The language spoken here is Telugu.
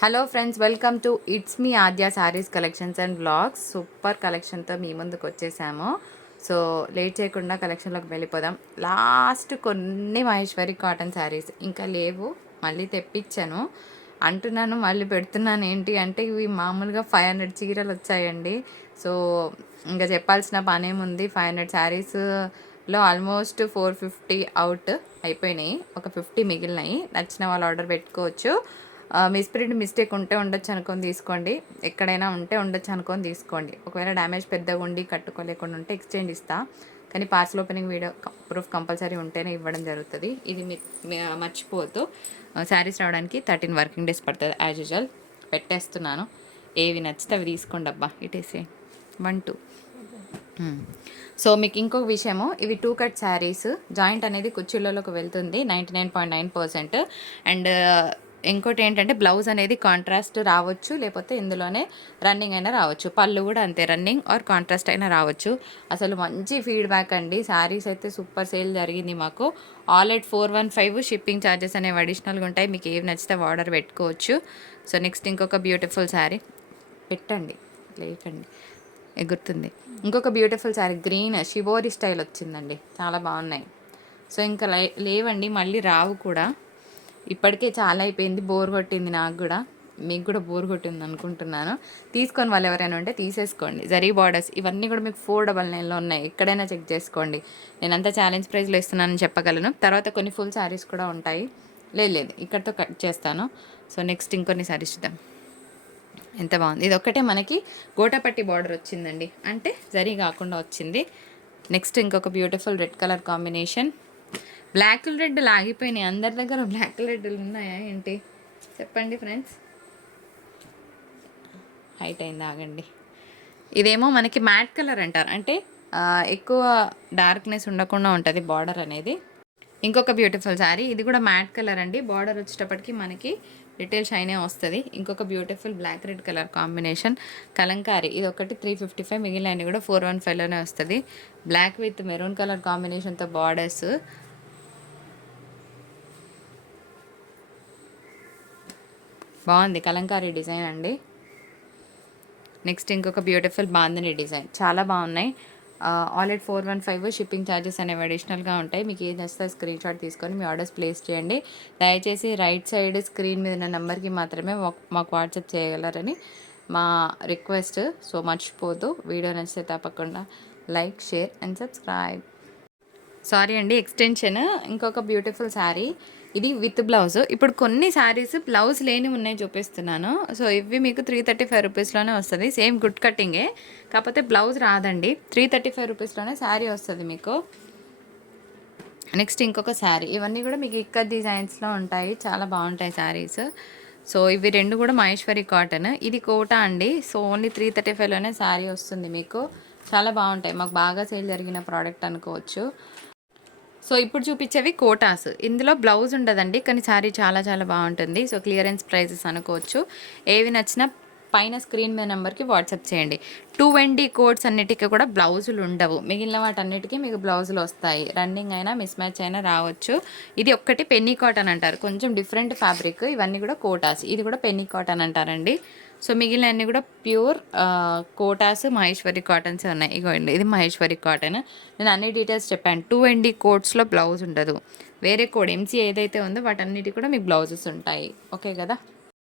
Hello friends welcome to it's me Aadya sarees collections and blogs super కలెక్షన్తో మీ ముందుకు వచ్చేసాము. సో లేట్ చేయకుండా కలెక్షన్లోకి వెళ్ళిపోదాం. లాస్ట్ కొన్ని మహేశ్వరి కాటన్ శారీస్ ఇంకా లేవు. మళ్ళీ తెప్పించాను. అంటున్నాను మళ్ళీ పెడుతున్నాను. ఏంటి అంటే ఇవి మామూలుగా ఫైవ్ హండ్రెడ్ చీరలు వచ్చాయండి. సో ఇంకా చెప్పాల్సిన పనేముంది. ఫైవ్ హండ్రెడ్ శారీస్లో ఆల్మోస్ట్ ఫోర్ ఫిఫ్టీ అవుట్ అయిపోయినాయి. ఒక ఫిఫ్టీ మిగిలినాయి. నచ్చిన వాళ్ళు ఆర్డర్ పెట్టుకోవచ్చు. మిస్ప్రింట్ మిస్టేక్ ఉంటే ఉండొచ్చు అనుకొని తీసుకోండి. ఎక్కడైనా ఉంటే ఉండొచ్చు అనుకొని తీసుకోండి. ఒకవేళ డ్యామేజ్ పెద్దగా ఉండి కట్టుకోలేకుండా ఉంటే ఎక్స్చేంజ్ ఇస్తా. కానీ parcel opening video proof compulsory ఉంటేనే ఇవ్వడం జరుగుతుంది. ఇది మర్చిపోవద్దు. మర్చిపోతూ శారీస్ రావడానికి థర్టీన్ వర్కింగ్ డేస్ పడుతుంది యాజ్ యూజువల్ పెట్టేస్తున్నాను. ఏవి నచ్చితే అవి తీసుకోండి అబ్బా. ఇటేసే వన్ టూ సో మీకు ఇంకొక విషయము. ఇవి టూ కట్ శారీస్ జాయింట్ అనేది కుర్చీలలోకి వెళ్తుంది. Ninety nine point nine percent and ఇంకోటి ఏంటంటే బ్లౌజ్ అనేది కాంట్రాస్ట్ రావచ్చు లేకపోతే ఇందులోనే రన్నింగ్ అయినా రావచ్చు. పళ్ళు కూడా అంతే రన్నింగ్ ఆర్ కాంట్రాస్ట్ అయినా రావచ్చు. అసలు మంచి ఫీడ్బ్యాక్ అండి. శారీస్ అయితే సూపర్ సేల్ జరిగింది మాకు. All at four one five shipping charges అనేవి అడిషనల్గా ఉంటాయి. మీకు ఏవి నచ్చితే ఆర్డర్ పెట్టుకోవచ్చు. సో నెక్స్ట్ ఇంకొక బ్యూటిఫుల్ శారీ పెట్టండి. లేకండి. ఎగురుతుంది ఇంకొక beautiful saree green shibori style వచ్చిందండి. చాలా బాగున్నాయి. సో ఇంకా లేవండి. మళ్ళీ రావు కూడా. ఇప్పటికే చాలా అయిపోయింది. బోర్ కొట్టింది నాకు కూడా. మీకు కూడా బోర్ కొట్టింది అనుకుంటున్నాను. తీసుకొని వాళ్ళు ఎవరైనా ఉంటే తీసేసుకోండి. జరీ బార్డర్స్ ఇవన్నీ కూడా మీకు ఫోర్ డబల్ నైన్లో ఉన్నాయి. ఎక్కడైనా చెక్ చేసుకోండి. నేను అంతా ఛాలెంజ్ ప్రైజ్లో ఇస్తున్నానని చెప్పగలను. తర్వాత కొన్ని ఫుల్ శారీస్ కూడా ఉంటాయి. లేదు లేదు. ఇక్కడతో కట్ చేస్తాను. సో నెక్స్ట్ ఇంకొన్ని శారీస్ చూద్దాం. ఎంత బాగుంది. ఇది ఒక్కటే మనకి గోటపట్టి బార్డర్ వచ్చిందండి. అంటే జరీ కాకుండా వచ్చింది. నెక్స్ట్ ఇంకొక beautiful red colour combination black red లాగిపోయినాయి. అందరి దగ్గర బ్లాక్ రెడ్లు ఉన్నాయా ఏంటి? చెప్పండి ఫ్రెండ్స్. హైట్ అయింది ఆగండి. ఇదేమో మనకి మ్యాట్ కలర్ అంటారు. అంటే ఎక్కువ డార్క్నెస్ ఉండకుండా ఉంటుంది బార్డర్ అనేది. ఇంకొక బ్యూటిఫుల్ శారీ. ఇది కూడా మ్యాట్ కలర్ అండి. బార్డర్ వచ్చేటప్పటికి మనకి రిటైల్ షైనే వస్తుంది. ఇంకొక beautiful black red colour combination. Kalamkari. ఇది ఒకటి త్రీ ఫిఫ్టీ ఫైవ్. మిగిలిన కూడా ఫోర్ వన్ ఫైవ్లోనే వస్తుంది. బ్లాక్ విత్ మెరూన్ కలర్ కాంబినేషన్తో బార్డర్స్. బాగుంది. కలంకారీ డిజైన్ అండి. నెక్స్ట్ ఇంకొక బ్యూటిఫుల్ బాందని డిజైన్. చాలా బాగున్నాయి. All at four one five shipping charges అనేవి అడిషనల్గా ఉంటాయి. మీకు ఏది నచ్చితే స్క్రీన్ షాట్ తీసుకొని మీ ఆర్డర్స్ ప్లేస్ చేయండి. దయచేసి రైట్ సైడ్ స్క్రీన్ మీద ఉన్న నెంబర్కి మాత్రమే మాకు వాట్సాప్ చేయగలరని మా రిక్వెస్ట్. సో మర్చిపోతూ వీడియో నచ్చితే తప్పకుండా like share and subscribe. Sorry అండి ఎక్స్టెన్షన్. ఇంకొక బ్యూటిఫుల్ శారీ ఇది విత్ బ్లౌజ్. ఇప్పుడు కొన్ని శారీస్ బ్లౌజ్ లేని ఉన్నాయి చూపిస్తున్నాను. సో ఇవి మీకు త్రీ థర్టీ ఫైవ్ రూపీస్లోనే వస్తుంది. సేమ్ గుడ్ కటింగే కాకపోతే బ్లౌజ్ రాదండి. త్రీ థర్టీ ఫైవ్ రూపీస్లోనే శారీ వస్తుంది మీకు. నెక్స్ట్ ఇంకొక శారీ. ఇవన్నీ కూడా మీకు ఇక్కడ డిజైన్స్లో ఉంటాయి. చాలా బాగుంటాయి శారీస్. సో ఇవి రెండు కూడా మహేశ్వరి కాటన్. ఇది కోట అండి. సో ఓన్లీ త్రీ థర్టీ ఫైవ్లోనే శారీ వస్తుంది మీకు. చాలా బాగుంటాయి. మాకు బాగా సేల్ జరిగిన ప్రోడక్ట్ అనుకోవచ్చు. సో ఇప్పుడు చూపించేవి కోటాస్. ఇందులో బ్లౌజ్ ఉండదండి కానీ శారీ చాలా చాలా బాగుంటుంది. సో క్లియరెన్స్ ప్రైజెస్ అనుకోవచ్చు. ఏవి నచ్చినా పైన స్క్రీన్ మీద నెంబర్కి వాట్సాప్ చేయండి. టూ వెంటీ కోడ్స్ అన్నిటికీ కూడా బ్లౌజులు ఉండవు. మిగిలిన వాటన్నిటికీ మీకు బ్లౌజులు వస్తాయి. రన్నింగ్ అయినా మిస్ మ్యాచ్ అయినా రావచ్చు. ఇది ఒక్కటి పెన్నీ కాటన్ అంటారు. కొంచెం డిఫరెంట్ ఫ్యాబ్రిక్. ఇవన్నీ కూడా కోటాస్. ఇది కూడా పెన్నీ కాటన్ అంటారండి. సో మిగిలిన అన్నీ కూడా ప్యూర్ కోటాస్ మహేశ్వరి కాటన్స్ ఉన్నాయి. ఇగోండి ఇది మహేశ్వరి కాటన్. నేను అన్ని డీటెయిల్స్ చెప్పాను. టూ ఎండి కోట్స్లో బ్లౌజ్ ఉండదు. వేరే కోడ్ ఎంసీ ఏదైతే ఉందో వాటన్నిటి కూడా మీకు బ్లౌజెస్ ఉంటాయి. ఓకే కదా?